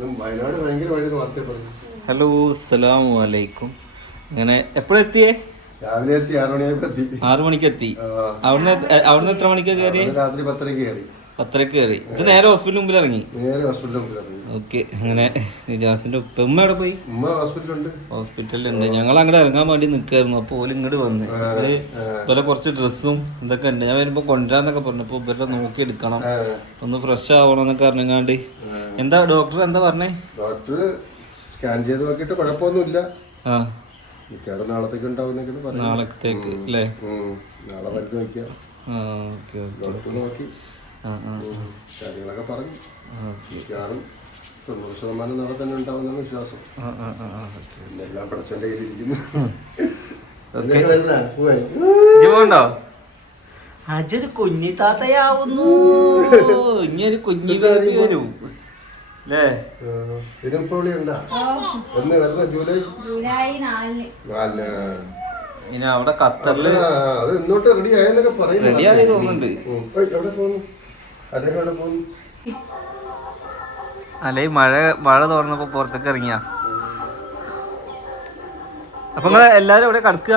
വയനാട് ഭയങ്കര വഴി വാർത്ത പറഞ്ഞു. ഹലോ അസ്സലാമു അലൈക്കും. അങ്ങനെ എപ്പോഴെത്തിയേ രാവിലെ എത്തി ആറു മണിയായപ്പോ എത്തി. ആറു മണിക്ക് എത്തി. ആ, അവിടുന്ന് അവിടുന്ന് എത്ര മണിക്കാ കയറി രാത്രി പത്തരക്ക് കയറി. പത്തരക്ക് കയറി. ഇത് നേരെ ഹോസ്പിറ്റലിന് മുമ്പിൽ ഇറങ്ങി. നേരെ ഹോസ്പിറ്റലിന് മുമ്പിൽ ഇറങ്ങി. ഓക്കെ അങ്ങനെ നിജാസിന്റെ ഉപ്പ ഉമ്മ എവിടെ പോയി? ഉമ്മ ഹോസ്പിറ്റലുണ്ട് ഹോസ്പിറ്റലിലുണ്ട് ഞങ്ങൾ അങ്ങോട്ട് ഇറങ്ങാൻ വേണ്ടി നിൽക്കായിരുന്നു അപ്പോൾ ഓൽ ഇങ്ങോട്ട് വന്ന്. ഇവരെ കുറച്ച് ഡ്രസ്സും ഇതൊക്കെ ഉണ്ട്. ഞാൻ വരുമ്പോൾ കൊണ്ടുവരാന്നൊക്കെ പറഞ്ഞു. അപ്പോൾ ഇവരെ നോക്കി എടുക്കണം. ഒന്ന് ഫ്രഷ് ആവണം എന്നൊക്കെ അറിഞ്ഞാണ്ട് എന്താ ഡോക്ടർ എന്താ പറഞ്ഞേ? ഡോക്ടർ സ്കാൻ ചെയ്ത് നോക്കിയിട്ട് കുഴപ്പമൊന്നുമില്ല. ആ. നാളത്തേക്ക് നാളത്തേക്ക് അല്ലേ? നാളെ നോക്കി. ഉം. കാര്യങ്ങളൊക്കെ പറഞ്ഞു. മിക്കവാറും തൊണ്ണൂറ് ശതമാനം നാളെ തന്നെ ഉണ്ടാവുന്ന വിശ്വാസം. എന്നെല്ലാം എല്ലാം പടച്ചന്റെ കയ്യിലിരിക്കുന്നു. വരുന്നേ? അജൊരു കുഞ്ഞി താത്തയാവുന്നു. ഇനി ഒരു കുഞ്ഞി വരും. അല്ലേ എന്ന് വരുന്ന? ജൂലൈ? ജൂലൈ നാലിന്. നാലിന്. ഇനി അവിടെ ഖത്തറിൽ റെഡിയായി അത് ഇന്നോട്ട് റെഡി ആയെന്നൊക്കെ പറയുന്നു. റെഡി ആയി തോന്നുന്നുണ്ട്. എവിടെ പോകുന്നു അദ്ദേഹം അല്ലെ മഴ മഴ തോർന്നപ്പോ പുറത്തേക്ക് ഇറങ്ങിയ. അപ്പൊ നിങ്ങൾ എല്ലാരും ഇവിടെ കടക്കുക.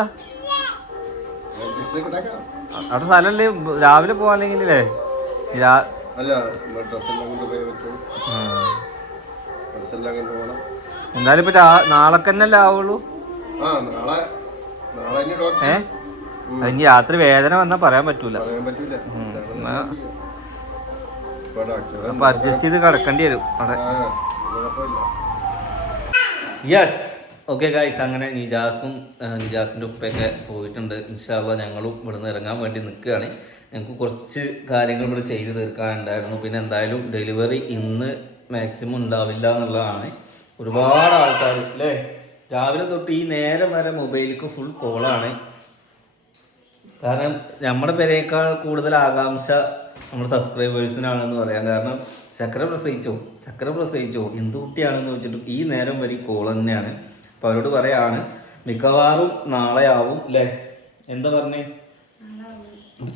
അവിടെ സ്ഥലല്ലേ? രാവിലെ പോവാല്ലേ അല്ല ഡ്രസ് എല്ലാം കൊണ്ട് പോയി പറ്റുള്ളൂ ഉം. ഡ്രസ് എല്ലാം കൊണ്ട് പോകണം എന്തായാലും ഇപ്പൊ നാളെ തന്നെ ആവുള്ളൂ? ആ നാളെ നാളെ ഇനി ഡോക്ടർ ഏ ഇനി രാത്രി വേദന വന്നാ പറയാൻ പറ്റൂല. പറയാൻ അപ്പൊ അഡ്ജസ്റ്റ് ചെയ്ത് കടക്കേണ്ടി വരും അവിടെ. യെസ് ഓക്കെ ഗായ്സ് അങ്ങനെ നിജാസും നിജാസിന്റെ നിജാസിന്റെ ഉപ്പയൊക്കെ പോയിട്ടുണ്ട്. ഇൻഷാല്ല ഞങ്ങളും ഇവിടുന്ന് ഇറങ്ങാൻ വേണ്ടി നിൽക്കുകയാണ്. ഞങ്ങൾക്ക് കുറച്ച് കാര്യങ്ങൾ ഇവിടെ ചെയ്ത് തീർക്കാനുണ്ടായിരുന്നു. പിന്നെ എന്തായാലും ഡെലിവറി ഇന്ന് മാക്സിമം ഉണ്ടാവില്ല എന്നുള്ളതാണ്. ഒരുപാട് ആൾക്കാർ അല്ലേ രാവിലെ തൊട്ട് ഈ നേരം വരെ മൊബൈലിക്ക് ഫുൾ കോളാണ് കാരണം നമ്മുടെ പേരേക്കാൾ കൂടുതൽ ആകാംക്ഷ നമ്മുടെ സബ്സ്ക്രൈബേഴ്സിനാണെന്ന് പറയാം കാരണം ചക്ര പ്രസവിച്ചോ ചക്ര പ്രസവിച്ചോ എന്ത് കുട്ടിയാണെന്ന് വെച്ചിട്ട് ഈ നേരം വരെ കോൾ തന്നെയാണ്. അപ്പൊ അവരോട് പറയാണ് മിക്കവാറും നാളെ ആവും അല്ലേ എന്താ പറഞ്ഞേ?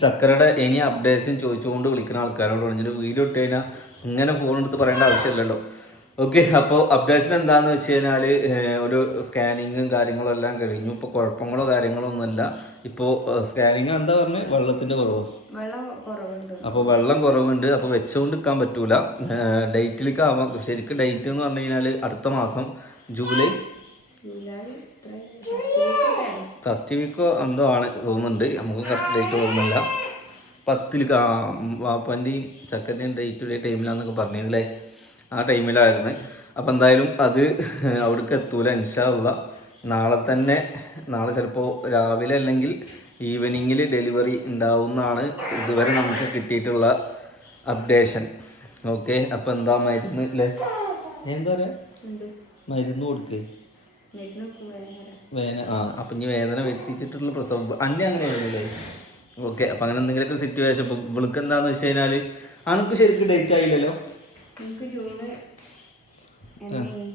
ചക്കരയുടെ ഇനി അപ്ഡേഷൻ ചോദിച്ചുകൊണ്ട് വിളിക്കുന്ന ആൾക്കാരോട് പറഞ്ഞിട്ട് വീഡിയോ ഇട്ട് കഴിഞ്ഞാൽ ഇങ്ങനെ ഫോൺ എടുത്ത് പറയേണ്ട ആവശ്യമില്ലല്ലോ. ഓക്കെ അപ്പോൾ അപ്ഡേഷൻ എന്താണെന്ന് വെച്ച് കഴിഞ്ഞാൽ ഒരു സ്കാനിങ്ങും കാര്യങ്ങളും എല്ലാം കഴിഞ്ഞു. ഇപ്പോൾ കുഴപ്പങ്ങളോ കാര്യങ്ങളോ ഒന്നുമില്ല. ഇപ്പോൾ സ്കാനിങ് എന്താ പറഞ്ഞത് വെള്ളത്തിന്റെ കുറവോ? അപ്പോൾ വെള്ളം കുറവുണ്ട് അപ്പോൾ വെച്ചുകൊണ്ട് നിൽക്കാൻ പറ്റൂല. ഡേറ്റിലേക്ക് ആവാം ശരിക്കും ഡേറ്റ് എന്ന് പറഞ്ഞു കഴിഞ്ഞാൽ അടുത്ത മാസം ജൂലൈ. ഫസ്റ്റ് വീക്കോ എന്തോ ആണ് തോന്നുന്നുണ്ട്. നമുക്ക് കറക്റ്റ് ഡേറ്റ് ഓർമ്മയില്ല ആ വാപ്പന്റെയും ചക്കന്റെയും ഡേറ്റ് ഒരേ ടൈമിലാന്നൊക്കെ പറഞ്ഞില്ലേ ആ ടൈമിലായിരുന്നു അപ്പോൾ എന്തായാലും അത് അവിടേക്ക് എത്തൂല ഇൻഷാല്ല നാളെ തന്നെ നാളെ ചിലപ്പോൾ രാവിലെ അല്ലെങ്കിൽ ഈവനിങ്ങിൽ ഡെലിവറി ഉണ്ടാവുമെന്നാണ് ഇതുവരെ നമുക്ക് കിട്ടിയിട്ടുള്ള അപ്ഡേഷൻ ഓക്കെ അപ്പം എന്താ മരുന്ന് അല്ലേ എന്താ പറയുക. മരുന്ന് കൊടുക്കേ. വേദന. ആ അപ്പം ഇനി വേദന വരുത്തിച്ചിട്ടുള്ള പ്രസവം. അന്നെ അങ്ങനെയാണല്ലേ? ഓക്കെ അപ്പം അങ്ങനെ എന്തെങ്കിലുമൊക്കെ സിറ്റുവേഷൻ ഇപ്പം ഇവൾക്ക് എന്താന്ന് വെച്ച് കഴിഞ്ഞാൽ അനക്ക് ശരിക്കും ഡേറ്റ് ആയില്ലല്ലോ. അണുക്ക് ജൂണ് എന്നായി?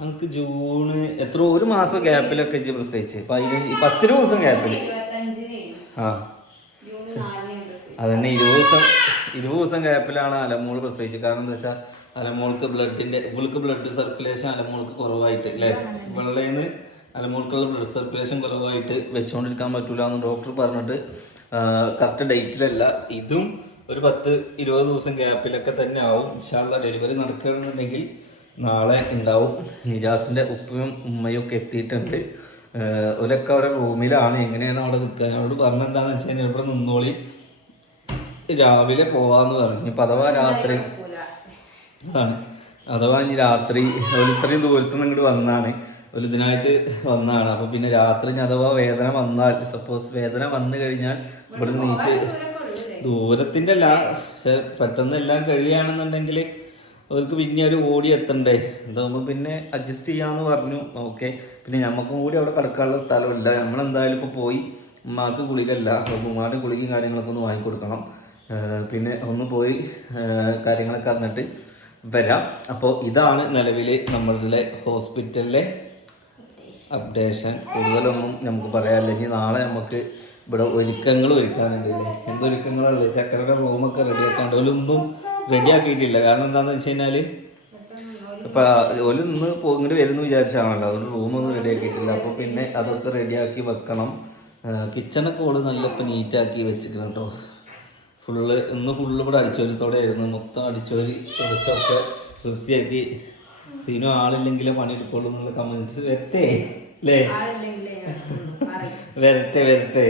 അനക്ക് ജൂണ് എത്ര ഒരു മാസം ഗ്യാപ്പിലൊക്കെ പ്രസവിച്ച്. പതിനഞ്ച് ദിവസം ഗ്യാപ്പിൽ ഇരുപത്തഞ്ചിന് ആ. അതന്നെ ഇരുപത് ദിവസം ഇരുപത് ദിവസം ഗ്യാപ്പിലാണ് അലമോൾ പ്രസവിച്ചത്. കാരണം എന്താ വെച്ചാൽ അലമോൾക്ക് ബ്ലഡിന്റെ ഇവൾക്ക് ബ്ലഡ് സർക്കുലേഷൻ അലമോൾക്ക് കുറവായിട്ട് അല്ലേ വെള്ളേന്ന് അലമോൾക്കുള്ള ബ്ലഡ് സർക്കുലേഷൻ കുറവായിട്ട് വെച്ചുകൊണ്ടിരിക്കാൻ പറ്റൂല എന്ന് ഡോക്ടർ പറഞ്ഞിട്ട് കറക്റ്റ് ഡേറ്റിലല്ല ഇതും ഒരു പത്ത് ഇരുപത് ദിവസം ഗ്യാപ്പിലൊക്കെ തന്നെ ആവും. ഇൻഷാല്ല ഡെലിവറി നടക്കുകയാണെന്നുണ്ടെങ്കിൽ നാളെ ഉണ്ടാവും നിജാസിന്റെ ഉപ്പയും ഉമ്മയും ഒക്കെ എത്തിയിട്ടുണ്ട്. ഓലൊക്കെ അവിടെ റൂമിലാണ്. എങ്ങനെയാണ് അവിടെ നിൽക്കുക? അവരോട് പറഞ്ഞെന്താണെന്ന് വെച്ച് കഴിഞ്ഞാൽ ഇവിടെ നിന്നോളി. രാവിലെ പോവാന്ന് പറഞ്ഞു. ഇനിയിപ്പോൾ അഥവാ രാത്രി ആണ് അഥവാ ഇനി രാത്രി ഒരു ഇത്രയും ദൂരത്ത് നിന്ന് ഇങ്ങോട്ട് വന്നാണ്. ഒരു ഇതിനായിട്ട് വന്നാണ്. അപ്പോൾ പിന്നെ രാത്രി ഇനി അഥവാ വേദന വന്നാൽ സപ്പോസ് വേദന വന്നു കഴിഞ്ഞാൽ ഇവിടെ നീച്ച് ദൂരത്തിന്റെ? ദൂരത്തിന്റെ അല്ല പക്ഷെ പെട്ടെന്ന് എല്ലാം കഴിയുകയാണെന്നുണ്ടെങ്കിൽ അവർക്ക് പിന്നെ ഒരു ഓടി എത്തണ്ടേ? ഇതാകുമ്പോൾ പിന്നെ അഡ്ജസ്റ്റ് ചെയ്യാമെന്ന് പറഞ്ഞു. ഓക്കെ പിന്നെ നമുക്കും കൂടി അവിടെ കിടക്കാനുള്ള സ്ഥലമില്ല. നമ്മളെന്തായാലും ഇപ്പോൾ പോയി ഉമ്മാക്ക് ഗുളികല്ല ഉമ്മാന്റെ ഗുളികയും കാര്യങ്ങളൊക്കെ ഒന്ന് വാങ്ങിക്കൊടുക്കണം പിന്നെ ഒന്ന് പോയി കാര്യങ്ങളൊക്കെ അറിഞ്ഞിട്ട് വരാം. അപ്പോൾ ഇതാണ് നിലവിൽ നമ്മളുടെ ഹോസ്പിറ്റലിലെ അപ്ഡേഷൻ. കൂടുതലൊന്നും നമുക്ക് പറയാനില്ല. ഇനി നാളെ നമുക്ക് ഇവിടെ ഒരുക്കങ്ങൾ ഒരുക്കാനുണ്ട്. എന്തൊരുക്കങ്ങളല്ലേ ചക്കരയുടെ റൂമൊക്കെ റെഡിയാക്കാണ്ട് ഒന്നും റെഡിയാക്കിയിട്ടില്ല. കാരണം എന്താണെന്ന് വെച്ച് കഴിഞ്ഞാൽ അപ്പൊ ഓൽ ഇന്ന് പോ- ഇങ്ങോട്ട് വരുന്നു വിചാരിച്ചാണല്ലോ. അതുകൊണ്ട് റൂമൊന്നും റെഡിയാക്കിയിട്ടില്ല. അപ്പോൾ അപ്പൊ പിന്നെ അതൊക്കെ റെഡിയാക്കി വെക്കണം. കിച്ചണൊക്കെ ഓൾ നല്ല ഇപ്പം നീറ്റാക്കി വെച്ചിരിക്കണം കേട്ടോ ഫുള്ള് ഇന്ന് ഫുള്ള് ഇവിടെ അടിച്ചോരത്തോടെ ആയിരുന്നു മൊത്തം അടിച്ചോരി തുടച്ചൊക്കെ വൃത്തിയാക്കി. സീനോ ആളില്ലെങ്കിലേ പണിയെടുക്കുള്ളൂ എന്നുള്ള കമന്റ്സ് വരട്ടെ? അല്ലേ? വരട്ടെ വരട്ടെ.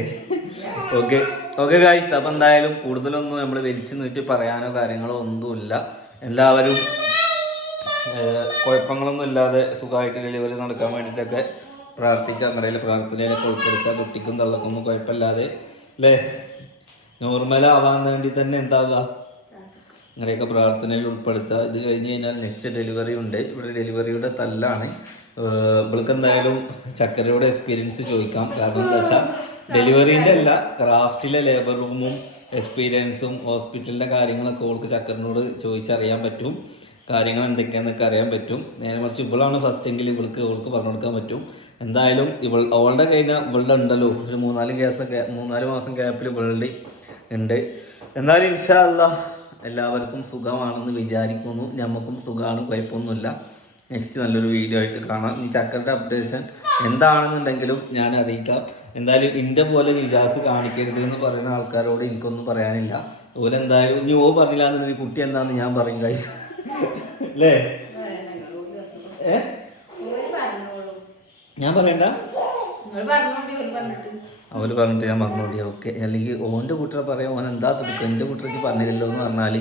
ഓക്കെ ഓക്കെ ഗായ്സ് അപ്പം എന്തായാലും കൂടുതലൊന്നും നമ്മൾ വലിച്ചു നീട്ടി പറയാനോ കാര്യങ്ങളോ ഒന്നുമില്ല. എല്ലാവരും കുഴപ്പങ്ങളൊന്നും ഇല്ലാതെ സുഖമായിട്ട് ഡെലിവറി നടക്കാൻ വേണ്ടിയിട്ടൊക്കെ പ്രാർത്ഥിക്കാം. കടയിൽ പ്രാർത്ഥനയിലൊക്കെ ഉൾപ്പെടുത്താം കുട്ടിക്കും തള്ളക്കൊന്നും കുഴപ്പമില്ലാതെ അല്ലേ? നോർമലാവാൻ വേണ്ടി തന്നെ എന്താവുക? അങ്ങനെയൊക്കെ പ്രാർത്ഥനയിൽ ഉൾപ്പെടുത്തുക. ഇത് കഴിഞ്ഞ് കഴിഞ്ഞാൽ നെക്സ്റ്റ് ഡെലിവറി ഉണ്ട്. ഇവിടെ ഡെലിവറിയുടെ തല്ലാണ്. ഇവൾക്ക് എന്തായാലും ചക്കരയുടെ എക്സ്പീരിയൻസ് ചോദിക്കാം. കാരണം എന്താ വെച്ചാൽ ഡെലിവറീന്റെ അല്ല ക്രാഫ്റ്റിലെ ലേബർ റൂമും എക്സ്പീരിയൻസും ഹോസ്പിറ്റലിലെ കാര്യങ്ങളൊക്കെ ഓൾക്ക് ചക്കറിനോട് ചോദിച്ചറിയാൻ പറ്റും. കാര്യങ്ങൾ എന്തൊക്കെയാണെന്നൊക്കെ അറിയാൻ പറ്റും. നേരെ മറിച്ച് ഇവളാണ് ഫസ്റ്റ് എങ്കിൽ ഇവൾക്ക് ഓൾക്ക് പറഞ്ഞു കൊടുക്കാൻ പറ്റും. എന്തായാലും ഇവൾ അവളുടെ കഴിഞ്ഞാൽ ഇവളുടെ ഉണ്ടല്ലോ. ഒരു മൂന്നാൽ കേസൊക്കെ മൂന്നാൽ മാസം ഗ്യാപ്പിൽ ഇവളുടെ ഉണ്ട്. എന്തായാലും ഇൻഷാ അല്ലാ എല്ലാവർക്കും സുഖമാണെന്ന് വിചാരിക്കുന്നു. ഞമ്മക്കും സുഖമാണ് കുഴപ്പമൊന്നുമില്ല. നെക്സ്റ്റ് നല്ലൊരു വീഡിയോ ആയിട്ട് കാണാം. ഈ ചക്കരുടെ അപ്ഡേഷൻ എന്താണെന്നുണ്ടെങ്കിലും ഞാൻ അറിയിക്കാം. എന്തായാലും ഇന്റെ പോലെ വികാസ് കാണിക്കരുത് എന്ന് പറയുന്ന ആൾക്കാരോട് എനിക്കൊന്നും പറയാനില്ല. അതുപോലെ എന്തായാലും ഇനി ഓ പറഞ്ഞില്ല എന്നുണ്ടെങ്കിൽ കുട്ടി എന്താണെന്ന് ഞാൻ പറയും കഴിച്ചു അല്ലേ? ഏ? ഞാൻ പറയണ്ട? അവർ പറഞ്ഞിട്ട് ഞാൻ പറഞ്ഞോണ്ടി ഓക്കെ. അല്ലെങ്കിൽ ഓന്റെ കുട്ടിയെ പറയാം ഓൻ എന്താ തുടുക്കുക എന്റെ കുട്ടിക്ക് പറഞ്ഞില്ലല്ലോ എന്ന് പറഞ്ഞാൽ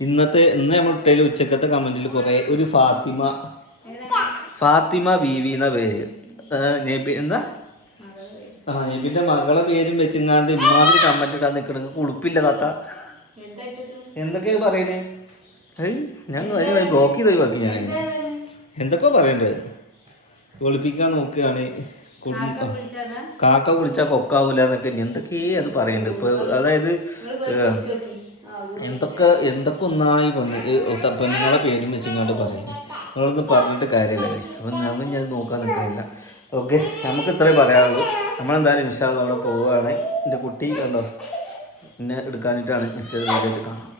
ഇന്നത്തെ ഇന്ന് നമ്മൾ ഇട്ടതിൽ ഉച്ചക്കത്തെ കമന്റിൽ കുറെ ഒരു ഫാത്തിമ. ഫാത്തിമ ബീവി എന്ന പേര്. നബി എന്താ? ആ നബിന്റെ മകളെ പേരും വെച്ചിങ്ങാണ്ട് ഇമാതിരി കമന്റ് ഇടാൻ നിൽക്കണെങ്കിൽ കുളിപ്പില്ല താത്ത. എന്തൊക്കെയാ പറയുന്നേ ഏയ് ഞാൻ ബ്ലോക്ക് ചെയ്ത് ഒഴിവാക്കി ഞാൻ. എന്തൊക്കെയാ പറയണ്ടത് ഒളിപ്പിക്കാൻ നോക്കുകയാണ് കാക്ക വിളിച്ചാൽ കൊക്കാവൂല എന്നൊക്കെ എന്തൊക്കെയേ അത് പറയണ്ടത് ഇപ്പൊ അതായത് എന്തൊക്കെ എന്തൊക്കെ ഒന്നായി പെണ്ണ് പെണ്ണുങ്ങളെ പേരും വെച്ചിങ്ങോട്ട് പറയുന്നു നിങ്ങളൊന്നും പറഞ്ഞിട്ട് കാര്യമില്ല. അപ്പം നമ്മൾ ഞാൻ നോക്കാൻ നിൽക്കുന്നില്ല. ഓക്കെ നമുക്ക് ഇത്രേ പറയാനുള്ളൂ. നമ്മളെന്തായാലും ഇൻഷാ അവിടെ പോവുകയാണെങ്കിൽ എന്റെ കുട്ടി കണ്ടോ? എന്നെ എടുക്കാനായിട്ടാണ് ഇൻസ്റ്റയിൽ വീഡിയോ കാണാം